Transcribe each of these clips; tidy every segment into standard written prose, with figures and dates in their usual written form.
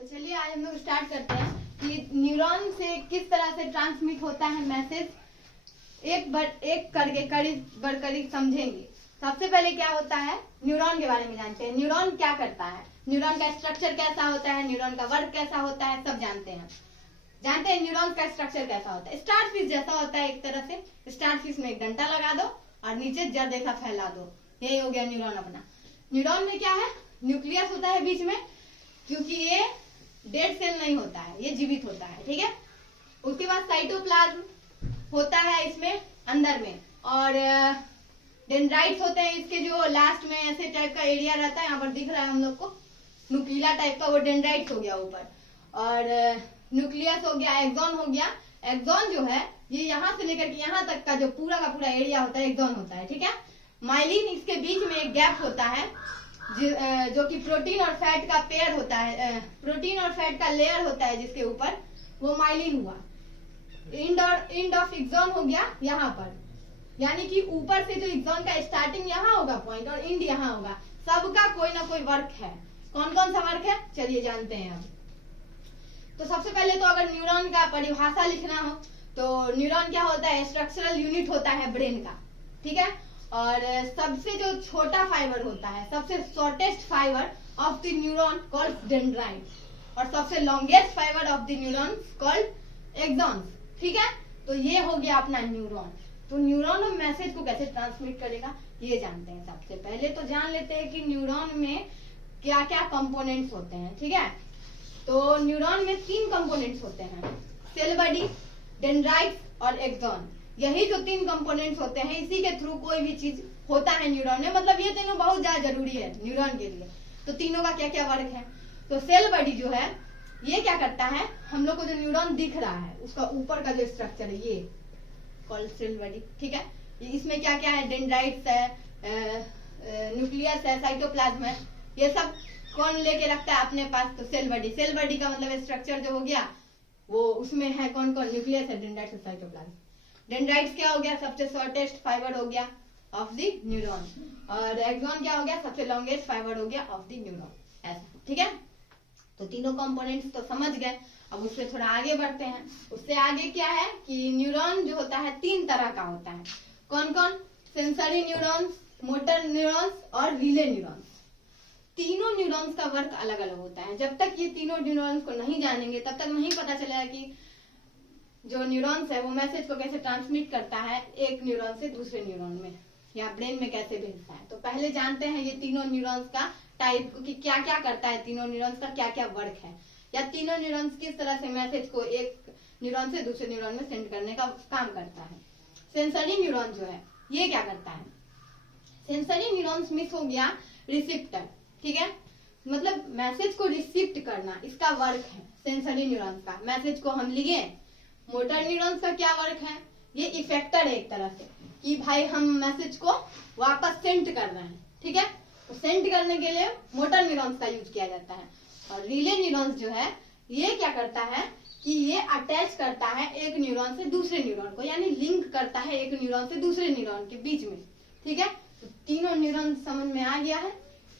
तो चलिए आज हम लोग स्टार्ट करते हैं कि न्यूरॉन से किस तरह से ट्रांसमिट होता है मैसेज, एक करके करीब बर करीब समझेंगे। सबसे पहले क्या होता है, न्यूरॉन के बारे में जानते हैं। न्यूरॉन क्या करता है, न्यूरॉन का स्ट्रक्चर कैसा होता है, न्यूरॉन का वर्क कैसा होता है, सब जानते हैं। न्यूरॉन का स्ट्रक्चर कैसा होता है, स्टार फिश जैसा होता है। एक तरह से स्टार फिश में एक डंडा लगा दो और नीचे जड़ देखा फैला दो, यही हो गया न्यूरॉन अपना। न्यूरॉन में क्या है, न्यूक्लियस होता है बीच में, क्योंकि ये डेड सेल नहीं होता है, ये जीवित होता है, ठीक है। उसके बाद साइटोप्लाज्म होता है इसमें अंदर में, और डेंड्राइट्स होते हैं इसके जो लास्ट में ऐसे टाइप का एरिया रहता है, यहाँ पर दिख रहा है हम लोग को नुकीला टाइप का, वो डेंड्राइट्स हो गया ऊपर। और न्यूक्लियस हो गया, एक्सॉन हो गया। एक्सॉन जो है ये यहाँ से लेकर के यहाँ तक का जो पूरा का पूरा एरिया होता है एक्सॉन होता है, ठीक है। माइलिन इसके बीच में एक गैप होता है जो कि प्रोटीन और फैट का पेयर होता है, प्रोटीन और फैट का लेयर होता है जिसके ऊपर, वो माइलिन हुआ। एंड ऑफ एक्सॉन हो गया यहाँ पर, यानी कि ऊपर से जो एक्सॉन का स्टार्टिंग यहाँ होगा पॉइंट और एंड यहाँ होगा। सबका कोई ना कोई वर्क है। कौन कौन सा वर्क है चलिए जानते हैं अब। तो सबसे पहले तो अगर न्यूरॉन का परिभाषा लिखना हो तो न्यूरॉन क्या होता है, स्ट्रक्चरल यूनिट होता है ब्रेन का, ठीक है। और सबसे जो छोटा फाइबर होता है, सबसे shortest fibre of the neuron called dendrite, और सबसे longest fibre of the neuron called axons, ठीक है। तो ये हो गया अपना न्यूरॉन। तो न्यूरॉन मैसेज को कैसे ट्रांसमिट करेगा ये जानते हैं। सबसे पहले तो जान लेते हैं कि न्यूरॉन में क्या क्या कंपोनेंट्स होते हैं, ठीक है। तो न्यूरॉन में 3 कंपोनेंट्स होते हैं, सेल बॉडी, डेंड्राइट्स और एक्सॉन। यही जो 3 कंपोनेंट्स होते हैं, इसी के थ्रू कोई भी चीज होता है न्यूरॉन में। मतलब ये तीनों बहुत ज्यादा जरूरी है न्यूरॉन के लिए। तो तीनों का क्या क्या वर्क है। तो सेल बॉडी जो है ये क्या करता है, हम लोग को जो न्यूरॉन दिख रहा है उसका ऊपर का जो स्ट्रक्चर है ये कॉल्ड सेल बॉडी, ठीक है। इसमें क्या क्या है, डेंड्राइट्स है, न्यूक्लियस है, साइटोप्लाज्म है, ये सब कौन लेके रखता है अपने पास, तो सेल बॉडी। सेल बॉडी का मतलब स्ट्रक्चर जो हो गया वो उसमें है कौन कौन, न्यूक्लियस है, डेंड्राइट्स है, साइटोप्लाज्म। डेंड्राइट्स क्या हो गया, सबसे शॉर्टेस्ट फाइबर हो गया ऑफ द न्यूरॉन, और एक्सॉन क्या हो गया, सबसे लॉन्गेस्ट फाइबर हो गया ऑफ द न्यूरॉन, ऐसा, ठीक है। तो तीनों कंपोनेंट्स तो समझ गए। अब उससे थोड़ा आगे बढ़ते हैं। उससे आगे क्या है कि न्यूरॉन जो होता है 3 तरह का होता है। कौन कौन, सेंसरी न्यूरॉन्स, मोटर न्यूरॉन्स और रिले न्यूरॉन्स। तीनों न्यूरॉन्स का वर्क अलग अलग होता है। जब तक ये तीनों न्यूरॉन्स को नहीं जानेंगे तब तक नहीं पता चलेगा कि जो न्यूरॉन्स है वो मैसेज को कैसे ट्रांसमिट करता है एक न्यूरॉन से दूसरे न्यूरॉन में, या ब्रेन में कैसे भेजता है। तो पहले जानते हैं ये तीनों न्यूरॉन्स का टाइप कि क्या क्या करता है, तीनों न्यूरॉन्स का क्या क्या वर्क है, या तीनों न्यूरॉन्स किस तरह से मैसेज को एक न्यूरॉन से दूसरे न्यूरॉन में सेंड करने का काम करता है। सेंसरी न्यूरॉन जो है ये क्या करता है, सेंसरी न्यूरॉन्स मिस हो गया रिसिप्टर, ठीक है। मतलब मैसेज को रिसिप्ट करना इसका वर्क है सेंसरी न्यूरॉन्स का। मैसेज को हम लिए। मोटर न्यूरॉन्स का क्या वर्क है, ये इफेक्टर है एक तरह से, कि भाई हम मैसेज को वापस सेंड कर रहे हैं, ठीक है। तो सेंड करने के लिए मोटर न्यूरॉन्स का यूज किया जाता है। और रिले न्यूरॉन्स जो है ये क्या करता है कि ये अटैच करता है एक न्यूरॉन से दूसरे न्यूरॉन को, यानी लिंक करता है एक न्यूरॉन से दूसरे न्यूरॉन के बीच में, ठीक है। तो तीनों न्यूरॉन समझ में आ गया है।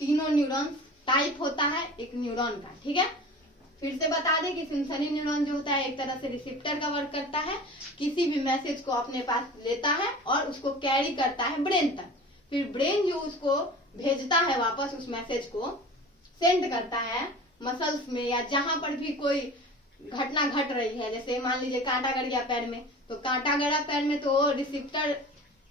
तीनों न्यूरॉन टाइप होता है एक न्यूरॉन का, ठीक है। फिर से बता दें कि सेंसरी न्यूरॉन जो होता है एक तरह से रिसिप्टर का वर्क करता है, किसी भी मैसेज को अपने पास लेता है और उसको कैरी करता है ब्रेन तक। फिर ब्रेन जो उसको भेजता है वापस उस मैसेज को सेंड करता है मसल्स में, या जहां पर भी कोई घटना घट रही है। जैसे मान लीजिए कांटा गड़ गया पैर में, तो कांटा गड़ा पैर में तो रिसिप्टर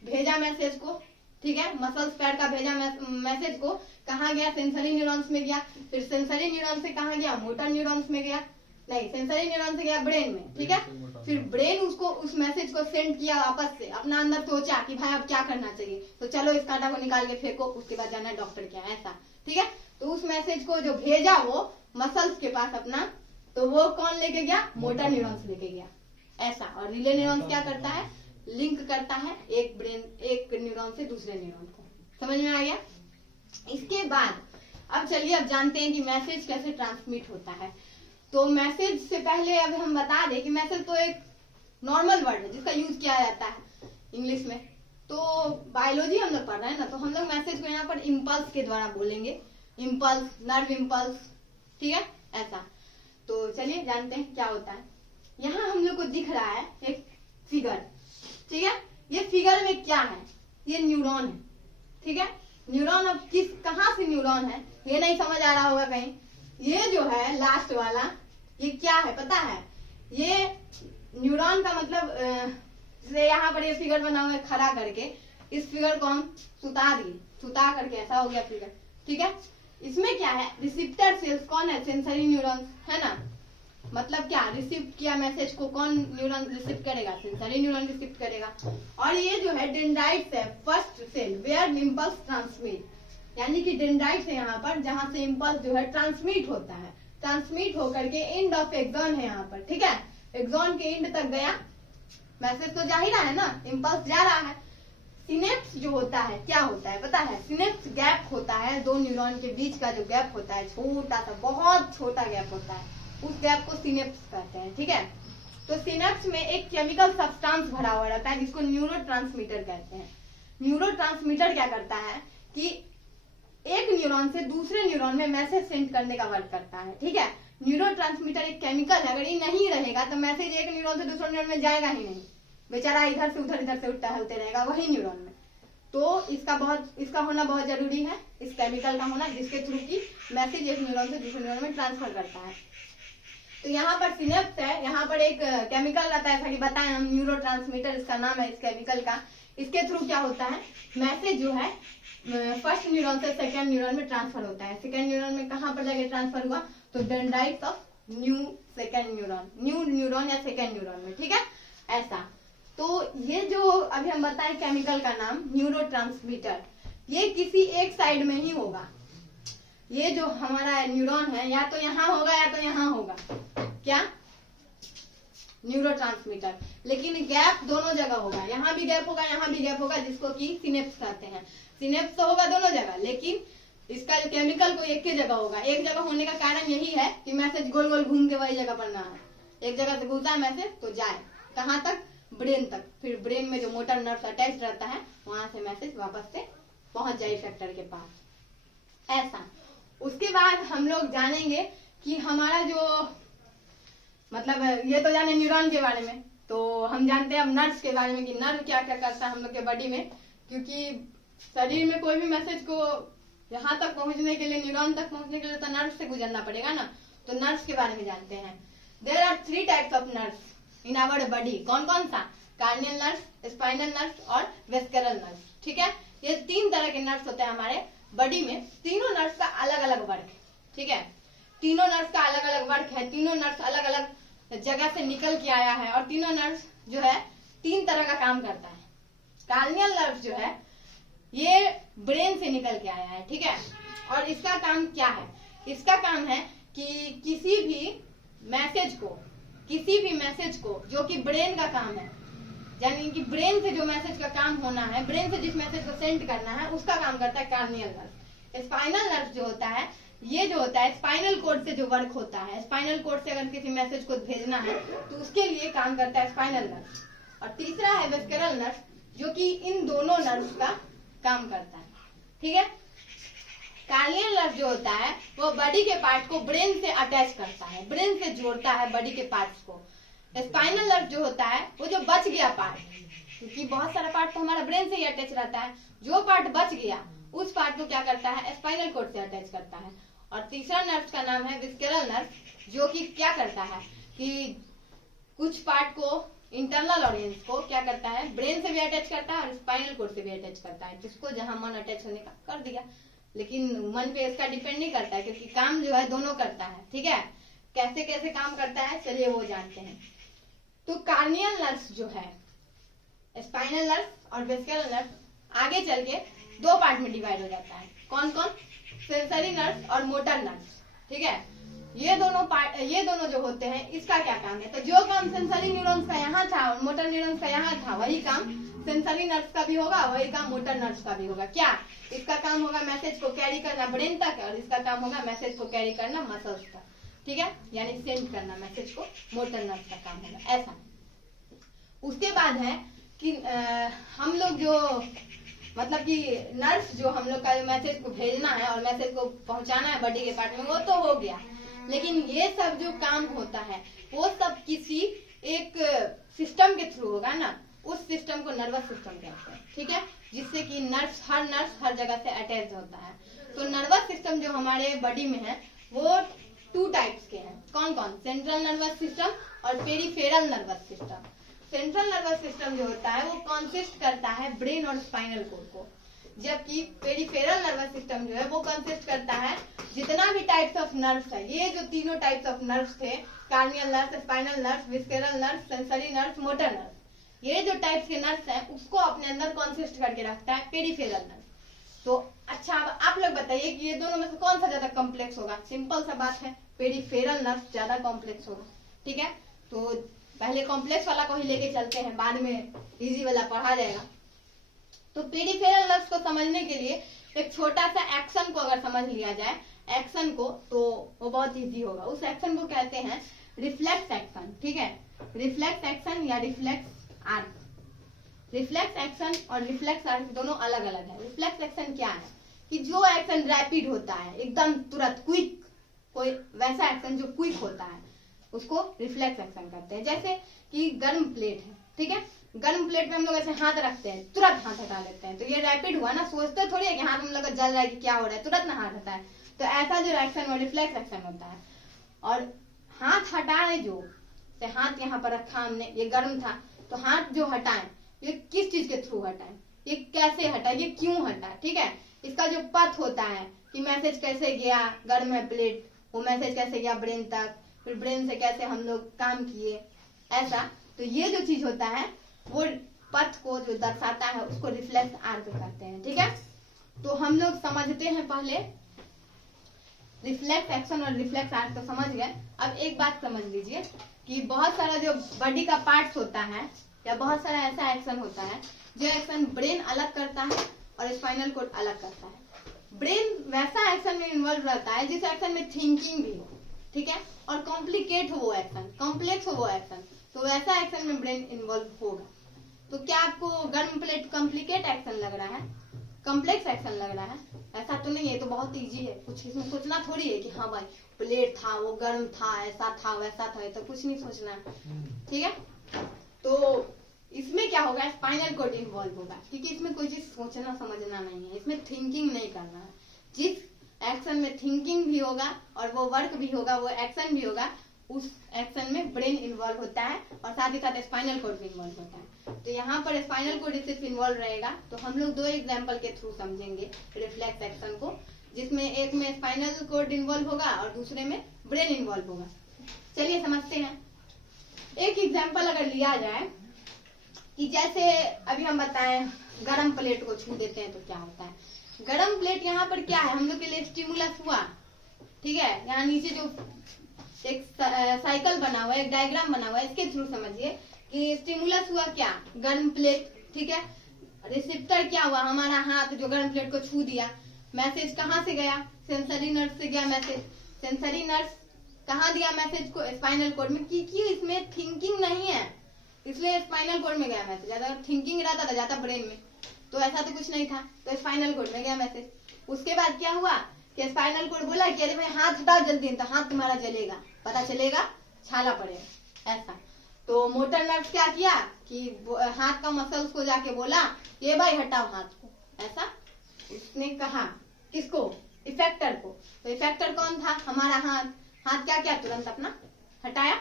भेजा मैसेज को, ठीक है। मसल्स पैर का भेजा मैसेज को कहाँ गया, सेंसरी न्यूरॉन्स में गया। फिर सेंसरी न्यूरॉन से कहाँ गया, मोटर न्यूरॉन्स में गया, नहीं सेंसरी न्यूरॉन से गया ब्रेन में, ठीक है। फिर ब्रेन उसको उस मैसेज को सेंड किया वापस से, अपना अंदर सोचा कि भाई अब क्या करना चाहिए, तो चलो इस कांटा को निकाल के फेंको, उसके बाद जाना है डॉक्टर के यहाँ, ऐसा, ठीक है। तो उस मैसेज को जो भेजा वो मसल्स के पास अपना, तो वो कौन लेके गया, मोटर न्यूरॉन्स लेके गया, ऐसा। और रिले न्यूरॉन्स क्या करता है, लिंक करता है एक न्यूरॉन से दूसरे न्यूरॉन को। समझ में आ गया। इसके बाद अब चलिए अब जानते हैं कि मैसेज कैसे ट्रांसमिट होता है। तो मैसेज से पहले अब हम बता दें कि मैसेज तो एक नॉर्मल वर्ड है जिसका यूज किया जाता है इंग्लिश में। तो बायोलॉजी हम लोग पढ़ रहे हैं ना, तो हम लोग मैसेज को यहाँ पर इम्पल्स के द्वारा बोलेंगे, इम्पल्स, नर्व इम्पल्स, ठीक है, ऐसा। तो चलिए जानते हैं क्या होता है। यहाँ हम लोग को दिख रहा है एक फिगर, ठीक है। ये फिगर में क्या है, ये न्यूरॉन है, ठीक है। न्यूरॉन अब कहाँ से न्यूरॉन है ये नहीं समझ आ रहा होगा कहीं। ये जो है लास्ट वाला ये क्या है पता है, ये न्यूरॉन का मतलब जैसे यहाँ पर ये फिगर बना हुआ है खड़ा करके, इस फिगर को हम सुता दिए, सुता करके ऐसा हो गया फिगर, ठीक है। इसमें क्या है, रिसिप्टर सेल्स कौन है, सेंसरी न्यूरॉन्स है ना। मतलब क्या, रिसीव किया मैसेज को कौन न्यूरॉन रिसीव करेगा, सेंसरी न्यूरॉन रिसीव करेगा। और ये जो है डेंड्राइट्स है, first cell where impulse transmit, यानी कि डेंड्राइट्स है यहाँ पर जहां से इम्पल्स जो है ट्रांसमिट होता है, ट्रांसमिट होकर के एंड ऑफ एक्सॉन है यहाँ पर, ठीक है। एक्सॉन के एंड तक गया मैसेज तो जा ही रहा है ना, इम्पल्स जा रहा है। सिनेप्स जो होता है क्या होता है पता है, सिनेप्स गैप होता है दो न्यूरॉन के बीच का, जो गैप होता है छोटा सा, बहुत छोटा गैप होता है, उस गैप को सिनेप्स कहते हैं, ठीक है। तो सिनेप्स में एक केमिकल सब्सटेंस भरा हुआ रहता है जिसको न्यूरोट्रांसमीटर कहते हैं। न्यूरोट्रांसमीटर क्या करता है कि एक न्यूरॉन से दूसरे न्यूरॉन में मैसेज सेंड करने का वर्क करता है, ठीक है। न्यूरोट्रांसमीटर एक केमिकल है, अगर ये नहीं रहेगा तो मैसेज एक न्यूरॉन से दूसरे न्यूरॉन में जाएगा ही नहीं, बेचारा इधर से उधर टहलते रहेगा वही न्यूरॉन में। तो इसका होना बहुत जरूरी है, इस केमिकल का होना, जिसके थ्रू की मैसेज एक न्यूरॉन से दूसरे न्यूरॉन में ट्रांसफर करता है। तो यहाँ पर सिनेप्स है, यहाँ पर एक केमिकल रहता है, ऐसा कि बताएं हम, न्यूरोट्रांसमीटर इसका नाम है इस केमिकल का। इसके थ्रू क्या होता है, मैसेज जो है फर्स्ट न्यूरॉन से सेकंड न्यूरॉन में ट्रांसफर होता है। सेकंड न्यूरॉन में कहाँ पर जाके ट्रांसफर हुआ, तो dendrites of new second neuron, new neuron या सेकंड न्यूरॉन में, ठीक है ऐसा। तो ये जो अभी हम बताएं केमिकल का नाम न्यूरोट्रांसमीटर, ये किसी एक साइड में ही होगा। ये जो हमारा न्यूरॉन है या तो यहाँ होगा या तो यहाँ होगा, क्या, न्यूरोट्रांसमीटर। लेकिन गैप दोनों जगह होगा, यहाँ भी गैप होगा यहाँ भी गैप होगा, जिसको कि सिनेप्स कहते हैं। सिनेप्स तो होगा दोनों जगह, लेकिन इसका जो केमिकल को एक ही जगह होगा। एक जगह होने का कारण यही है कि मैसेज गोल गोल घूम के वही जगह पर ना है। एक जगह से घुसा है मैसेज तो जाए कहाँ तक, ब्रेन तक, फिर ब्रेन में जो मोटर नर्व अटैच रहता है वहां से मैसेज वापस से पहुंच जाए इफेक्टर के पास, ऐसा। उसके बाद हम लोग जानेंगे कि हमारा जो मतलब ये तो जाने न्यूरॉन के बारे में, तो हम जानते हैं अब नर्व्स के बारे में कि नर्व क्या क्या करता है हम लोग के बॉडी में। क्योंकि शरीर में कोई भी मैसेज को यहाँ तक पहुंचने के लिए, न्यूरॉन तक पहुंचने के लिए तो नर्व से गुजरना पड़ेगा ना। तो नर्व्स के बारे में जानते हैं। There are 3 types of nerves in our body. कौन कौन सा, कार्नियल नर्व्स, स्पाइनल नर्व्स और वेस्करल नर्व्स, ठीक है। ये 3 तरह के नर्व्स होते हैं हमारे बॉडी में। तीनों नर्व्स का अलग अलग वर्क है, ठीक है। तीनों नर्व्स का अलग अलग वर्क है, तीनों नर्व्स अलग अलग जगह से निकल के आया है, और तीनों नर्व्स जो है 3 तरह का काम करता है। कार्नियल नर्व जो है ये ब्रेन से निकल के आया है, ठीक है। और इसका काम क्या है, इसका काम है कि किसी भी मैसेज को जो कि ब्रेन का काम है, यानी कि ब्रेन से जो मैसेज का काम होना है, ब्रेन से जिस मैसेज को सेंड करना है उसका काम करता है कार्नियल नर्व। स्पाइनल नर्व जो होता है, ये जो होता है स्पाइनल कोड से जो वर्क होता है, स्पाइनल कोड से अगर किसी मैसेज को भेजना है तो उसके लिए काम करता है स्पाइनल नर्व। और तीसरा है वेस्करल नर्व, जो कि इन दोनों नर्व्स का काम करता है, ठीक है। कार्नियल नर्व जो होता है वो बॉडी के पार्ट को ब्रेन से अटैच करता है, ब्रेन से जोड़ता है बॉडी के पार्ट्स को। स्पाइनल नर्व जो होता है वो जो बच गया पार्ट, क्योंकि बहुत सारा पार्ट तो हमारा ब्रेन से ही अटैच रहता है, जो पार्ट बच गया उस पार्ट को क्या करता है, स्पाइनल कोड से अटैच करता है। और तीसरा नर्व का नाम है विस्करल नर्व, जो कि क्या करता है कि कुछ पार्ट को, इंटरनल ऑर्गन्स को क्या करता है, ब्रेन से भी अटैच करता है और स्पाइनल कोड से भी अटैच करता है, जिसको जहां मन अटैच होने का कर दिया। लेकिन मन पे इसका डिपेंड नहीं करता है, क्योंकि काम जो है दोनों करता है, ठीक है। कैसे कैसे काम करता है चलिए वो जानते हैं। तो कार्नियल नर्व जो है, स्पाइनल नर्व और वेस्करल नर्व आगे चल के 2 पार्ट में डिवाइड हो जाता है। कौन कौन, सेंसरी नर्व और मोटर नर्व, ठीक है। ये दोनों जो होते हैं इसका क्या काम है, तो जो काम सेंसरी न्यूरॉन्स का यहाँ था और मोटर न्यूरॉन्स का यहाँ था, वही काम सेंसरी नर्व्स का भी होगा, वही काम मोटर नर्व्स का भी होगा। क्या, इसका काम होगा मैसेज को कैरी करना ब्रेन तक, और इसका काम होगा मैसेज को कैरी करना मसल्स तक, ठीक है, यानी सेंड करना मैसेज को मोटर नर्व्स का काम होगा, ऐसा। उसके बाद है कि हम लोग जो मतलब कि नर्व्स जो हम लोग का मैसेज को भेजना है और मैसेज को पहुंचाना है बॉडी के पार्ट में, वो तो हो गया। लेकिन ये सब जो काम होता है वो सब किसी एक सिस्टम के थ्रू होगा ना, उस सिस्टम को नर्वस सिस्टम कहते हैं, ठीक है, जिससे कि नर्व्स हर जगह से अटैच होता है। तो नर्वस सिस्टम जो हमारे बॉडी में है वो 2 टाइप्स के हैं। कौन कौन? सेंट्रल नर्वस सिस्टम और peripheral nervous system. Central nervous system जो होता है वो कंसिस्ट करता है ब्रेन और स्पाइनल कोड को, जबकि पेरिफेरल नर्वस सिस्टम जो है वो कंसिस्ट करता है जितना भी टाइप्स ऑफ नर्व्स है। ये जो तीनों टाइप्स ऑफ नर्व्स थे, cranial nerves, spinal nerves, visceral nerves, sensory nerves, motor nerves, ये जो टाइप्स के नर्व्स हैं उसको अपने अंदर कंसिस्ट करके रखता है पेरिफेरल नर्व्स। तो अच्छा, अब आप लोग बताइए कि ये दोनों में से कौन सा ज्यादा कॉम्प्लेक्स होगा? सिंपल सा बात है, पेरिफेरल नर्व्स ज्यादा कॉम्प्लेक्स होगा, ठीक है। तो पहले कॉम्प्लेक्स वाला को ही लेके चलते हैं, बाद में इजी वाला पढ़ा जाएगा। तो पेरिफेरल नर्व्स को समझने के लिए एक छोटा सा एक्शन को अगर समझ लिया जाए, एक्शन को, तो वो बहुत इजी होगा। उस एक्शन को कहते हैं रिफ्लेक्स एक्शन, ठीक है। रिफ्लेक्स एक्शन या रिफ्लेक्स आर्क। रिफ्लेक्स एक्शन और रिफ्लेक्स आर्क दोनों अलग अलग है। रिफ्लेक्स एक्शन क्या है कि जो एक्शन रैपिड होता है, एकदम तुरंत, क्विक, कोई वैसा एक्शन जो क्विक होता है उसको रिफ्लेक्स एक्शन कहते हैं। जैसे कि गर्म प्लेट है, ठीक है, गर्म प्लेट पे हम लोग ऐसे हाथ रखते हैं, तुरंत हाथ हटा लेते हैं, तो ये रैपिड हुआ ना, सोचते थोड़ी है कि हाथ हम लोग का जल रहा है कि क्या हो रहा है, तुरंत ना हाथ हटाए। तो ऐसा जो एक्शन वो रिफ्लेक्स एक्शन होता है। और हाथ हटाए, जो हाथ यहाँ पर रखा हमने, ये गर्म था, तो हाथ जो हटाए ये किस चीज के थ्रू हटाए, ये कैसे हटाए, ये क्यों हटाए, ठीक है। इसका जो पथ होता है कि मैसेज कैसे गया, गर्म है प्लेट, वो मैसेज कैसे गया ब्रेन तक, फिर ब्रेन से कैसे हम लोग काम किए, ऐसा। तो ये जो चीज होता है वो पथ को जो दर्शाता है उसको रिफ्लेक्स आर्क कहते हैं, ठीक है। तो हम लोग समझते हैं पहले रिफ्लेक्स एक्शन और रिफ्लेक्स आर्क तो समझ गए। अब एक बात समझ लीजिए कि बहुत सारा जो बॉडी का पार्ट्स होता है या बहुत सारा ऐसा एक्शन होता है जो एक्शन ब्रेन अलग करता है और स्पाइनल कोड अलग करता है। ब्रेन वैसा एक्शन में इन्वॉल्व रहता है जिस एक्शन में थिंकिंग भी हो, ठीक है, और कॉम्प्लिकेट हो वो एक्शन, कॉम्प्लेक्स हो वो एक्शन, तो वैसा एक्शन में ब्रेन इन्वॉल्व होगा। तो क्या आपको गर्म प्लेट कॉम्प्लिकेट एक्शन लग रहा है, कॉम्प्लेक्स एक्शन लग रहा है? ऐसा तो नहीं है, तो बहुत इजी है, कुछ इसमें सोचना थोड़ी है कि हाँ भाई प्लेट था, वो गर्म था, ऐसा था वैसा था, तो कुछ नहीं सोचना है, ठीक है। तो इसमें क्या होगा, स्पाइनल कोड इन्वॉल्व होगा, क्योंकि इसमें कोई चीज सोचना समझना नहीं है, इसमें थिंकिंग नहीं करना है। जिस एक्शन में थिंकिंग भी होगा और वो वर्क भी होगा, वो एक्शन भी होगा, उस एक्शन में ब्रेन इन्वॉल्व होता है और साथ ही साथ स्पाइनल कोड भी इन्वॉल्व होता है। तो यहाँ पर स्पाइनल कोड सिर्फ इन्वॉल्व रहेगा। तो हम लोग 2 एग्जाम्पल के थ्रू समझेंगे रिफ्लेक्स एक्शन को, जिसमें एक में स्पाइनल कोड इन्वॉल्व होगा और दूसरे में ब्रेन इन्वॉल्व होगा। चलिए समझते हैं। एक एग्जाम्पल अगर लिया जाए कि जैसे अभी हम बताएं गरम प्लेट को छू देते हैं तो क्या होता है। गरम प्लेट यहाँ पर क्या है, हम लोग के लिए स्टिमुलस हुआ, ठीक है। यहाँ नीचे जो एक साइकिल बना हुआ है, एक डायग्राम बना हुआ है, इसके थ्रू समझिए कि स्टिमुलस हुआ क्या, गर्म प्लेट, ठीक है। रिसेप्टर क्या हुआ, हमारा हाथ जो गर्म प्लेट को छू दिया। मैसेज कहाँ से गया, सेंसरी नर्व से गया मैसेज। सेंसरी नर्व कहाँ दिया मैसेज को, स्पाइनल कोड में, क्योंकि इसमें थिंकिंग नहीं है इसलिए स्पाइनल कोड में गया मैसेज। अगर थिंकिंग रहता तो जाता ब्रेन में, तो ऐसा तो कुछ नहीं था, तो स्पाइनल कोड में गया मैसेज। उसके बाद क्या हुआ कि स्पाइनल कोड बोला कि अरे भाई हाथ हटाओ जल्दी, तो हाथ तुम्हारा जलेगा, पता चलेगा, छाला पड़ेगा, ऐसा। तो मोटर नर्व क्या किया कि हाथ का मसल्स को जाके बोला ये भाई हटाओ हाथ को, ऐसा उसने कहा। किसको, इफेक्टर को। तो इफेक्टर कौन था, हमारा हाथ। हाथ क्या क्या तुरंत अपना हटाया,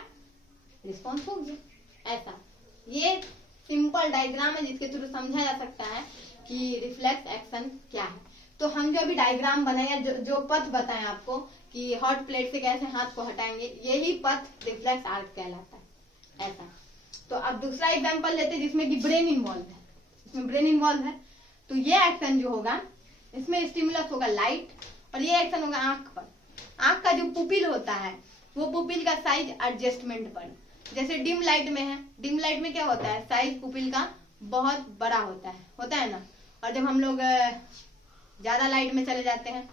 रिस्पॉन्स हो गया, ऐसा। ये सिंपल डायग्राम है जिसके थ्रू समझा जा सकता है कि रिफ्लेक्स एक्शन क्या है। तो हम जो अभी डायग्राम बनाए, जो पथ बताएं आपको कि हॉट प्लेट से कैसे हाथ को हटाएंगे, यही पथ रिफ्लेक्स आर्क कहलाता है, ऐसा। तो अब दूसरा एग्जांपल लेते हैं जिसमें कि ब्रेन इन्वॉल्व है। इसमें ब्रेन इन्वॉल्व है तो ये एक्शन जो होगा, इसमें स्टिमुलस होगा लाइट, और ये एक्शन होगा आंख पर। आंख का जो पुपिल होता है वो पुपिल का साइज एडजस्टमेंट पर, जैसे डिम लाइट में है, डिम लाइट में क्या होता है, साइज पुपिल का बहुत बड़ा होता है ना। और जब हम लोग ज्यादा लाइट में चले जाते हैं,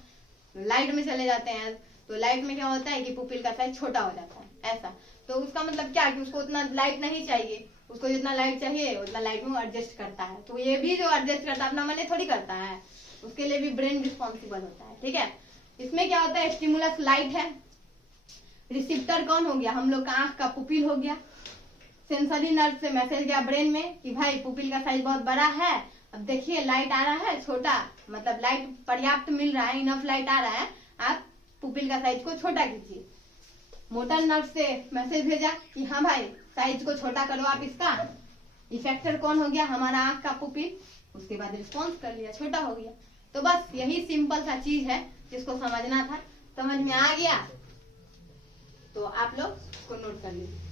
तो लाइट में क्या होता है कि पुपिल का साइज छोटा हो जाता है, ऐसा। तो उसका मतलब क्या कि उसको उतना लाइट नहीं चाहिए, उसको जितना लाइट चाहिए उतना लाइट में एडजस्ट करता है। तो ये भी जो एडजस्ट करता है अपना मन थोड़ी करता है, उसके लिए भी ब्रेन रिस्पॉन्सिबल होता है, ठीक है। इसमें क्या होता है, स्टिमुलस लाइट है, रिसिप्टर कौन हो गया, हम लोग का आंख का पुपिल हो गया। सेंसरी नर्व से मैसेज गया ब्रेन में कि भाई पुपिल का साइज बहुत बड़ा है, अब देखिए लाइट आ रहा है छोटा, मतलब लाइट पर्याप्त मिल रहा है, इनफ लाइट आ रहा है, आप पुपिल का साइज को छोटा कीजिए। मोटर नर्व से मैसेज भेजा कि हाँ भाई साइज को छोटा करो आप इसका। इफेक्टर कौन हो गया, हमारा आंख का पुपिल, उसके बाद रिस्पॉन्स कर लिया, छोटा हो गया। तो बस यही सिंपल सा चीज है जिसको समझना था। समझ में आ गया तो आप लोग इसको नोट कर लीजिए।